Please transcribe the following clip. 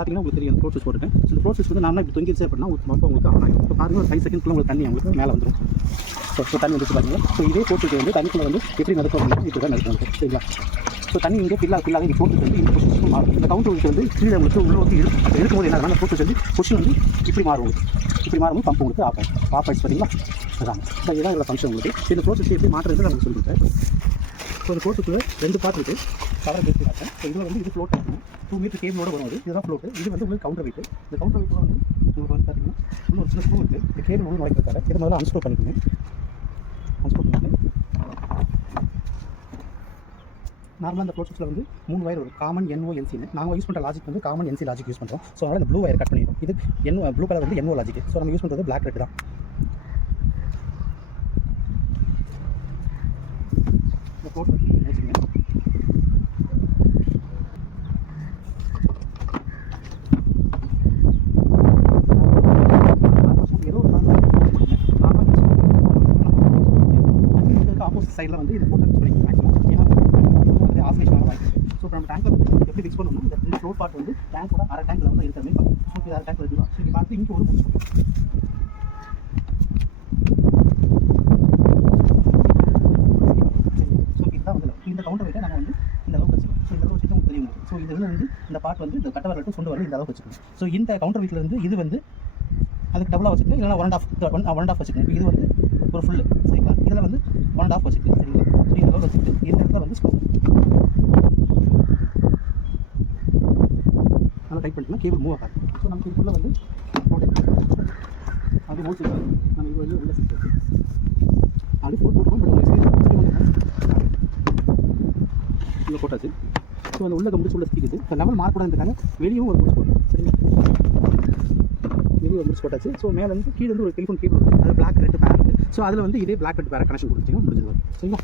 பார்த்தீங்கன்னா உங்களுக்கு தெரியும் ப்ரோசஸ் போட்டுருக்கேன். இந்த ப்ரோசஸ் வந்து நான் இப்படி தொங்கிடுச்சு அப்படின்னா உங்களுக்கு ஆன் ஆகும். இப்போ பாருங்கள் ஒரு 5 செகண்ட்குள்ள உங்களுக்கு தண்ணி உங்களுக்கு மேலே வந்துடும். ஸோ தண்ணி வந்துச்சு பாருங்கள். ஸோ இதே போட்டுட்டு வந்து தண்ணிக்குள்ளே வந்து எப்படி நடக்கும் அப்படின்னா இப்படி தான் நடக்கும் உங்களுக்கு சரிங்களா. ஸோ தண்ணி இங்கே ஃபில்லாக இது போட்டுட்டு வந்து இந்த பொசிஷன் மாறும். இந்த கவுண்டர் வீட்டு வந்து கீழே உங்களுக்கு உள்ளோக்கி இருக்கும்போது என்ன ஆகும் ப்ரோசஸ் வந்து பொசிஷன் வந்து இப்படி மாறும் உங்களுக்கு. இப்படி மாறும்போது பம்ப் உங்களுக்கு ஆஃப் ஆயிடுச்சு பார்த்தீங்களா. அதான் ஸோ இதான் இதில் ஃபங்க்ஷன் உங்களுக்கு. இந்த ப்ரோசஸ் எப்படி மாற்றுறது நான் சொல்லி கொடுத்தேன். ஸோ இந்த ப்ரோசஸில் 2 பார்ட் இருக்குது. கவரை பேசி பார்த்தேன். ஸோ இதில் வந்து இது ஃப்ளோட் ஆகும். 2 மீட்டர் கேபிளோட வரும். இதுதான் ஃப்ளோட்டு. இது வந்து உங்களுக்கு கவுண்டர் வெயிட். இந்த கவுண்டர் வெயிட்டில் வந்து உங்களுக்கு வந்து பார்த்தீங்கன்னா இன்னும் ஒரு சில ஸ்க்ரூ இருக்குது. இந்த கேபிள் வந்து நுழைக்கிறதுக்காக இதை முதல்ல அன்ஸ்க்ரூ பண்ணிக்கோங்க. அன்ஸ்க்ரூ பண்ணிட்டு நார்மலாக இந்த ப்ரோசஸில் வந்து 3 வயர் வரும். Common NO NC. நாங்கள் யூஸ் பண்ணுற லாஜிக் வந்து காமன் NC லாஜிக் யூஸ் பண்ணுறோம். ஸோ அதனால் இந்த ப்ளூ வயர் கட் பண்ணிடும். இது ப்ளூ கலர் வந்து NO லாஜிக். ஸோ நம்ம யூஸ் பண்ணுறது பிளாக் ரெட் தான். இந்த போட்டு வச்சுக்கோங்க. ஆப்போசிட் சைடில் வந்து இது போட்டு பண்ணிக்கலாம் மேக்ஸிமம். ஏன்னா ஆசோலேஷனாக வாங்கி ஸோ இப்போ நம்ம டேங்கை எப்படி ஃபிக்ஸ் பண்ணணும்னா இந்த ஃப்ளோர் பார்ட் வந்து டேங்கோட அரை டேங்கில் வந்து இருக்கிற மாதிரி பார்க்கணும். ஸோ இது அரை டேங்க் இருக்குதான். ஸோ இங்கே பார்த்து இங்கே ஒரு முடிச்சு ஸோ இதுதான் வந்து இந்த கவுண்டர் வெயிட்டை நம்ம வந்து இந்த அளவுக்கு வச்சுக்கணும். ஸோ இந்த அளவு வச்சுட்டு உங்களுக்கு தெரியும். ஸோ இதில் வந்து இந்த பார்ட் வந்து இந்த கட்டை வரட்டும் சொண்டு வரலும் இந்த அளவுக்கு வச்சுக்கணும். ஸோ இந்த கவுண்டர் வெயிட்டில் வந்து இது வந்து அதுக்கு டபுளாக வச்சுட்டு இல்லைனா 1.5 வச்சுக்கணும். இது வந்து ஒரு ஃபுல்லு சரிங்களா. இதில் வந்து 1.5 வச்சுட்டு சரிங்களா. ஸோ இந்த அளவு வச்சுட்டு இந்த இடத்துல வந்து ஸ்க்ரூ நல்லா டைட் பண்ணிட்டோம்னா கேபிள் மூவ் ஆகாது. ஸோ நமக்கு இதுக்குள்ளே வந்து அது மோஸ்ட் நம்ம இது வந்து உள்ள சிக்ஸ் இருக்குது. அது போட்டுருக்கோம். உள்ள போட்டாச்சு. ஸோ அந்த உள்ள முடிச்சு உள்ள ஸ்பீக்குது. இப்போ லெவல் மார்க் கூடாதுக்காக வெளியும் ஒரு முடிச்சு போட்டோம் சரிங்களா. வெளியே ஒரு முடிச்சு போட்டாச்சு. ஸோ மேலே வந்து கீழே வந்து ஒரு டெலிஃபோன் கேபிள் அது பிளாக் ரெட் பேர் இருக்குது. ஸோ அதில் வந்து இதே பிளாக் ரெட் பேர் கனெக்ஷன் கொடுத்துட்டீங்கன்னா முடிஞ்சது சரிங்களா.